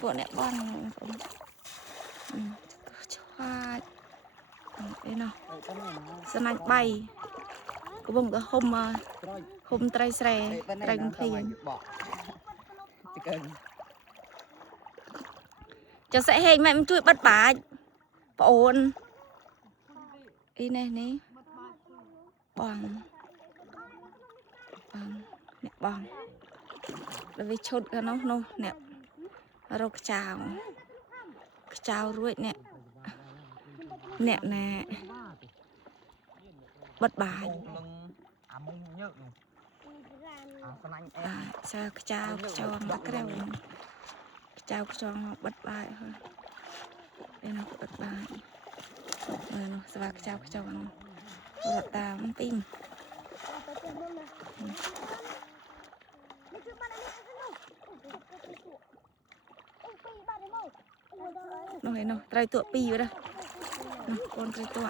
ពួកអ្នកបងឆ្វាច់អីណោះស្នាច់3កំពុងតែហុំត្រីស្រែត្រីកំភៀងចុះសិហេងម៉ែមិនជួយបិទបាច់ប្អូនអីនេះបងអ្នកបងដល់វាឈុតកានោះអ្នករកខ្ចៅរួចអ្នកណាបិទបាច់សើខ្ចៅមកក្រៅខ្ចៅបិទបាច់ហើយឯនោះបិទបាច់នោះស្វាខ្ចៅរត់តាមពីងនោះត្រីតួ2ទៅនោះកូនត្រីតួ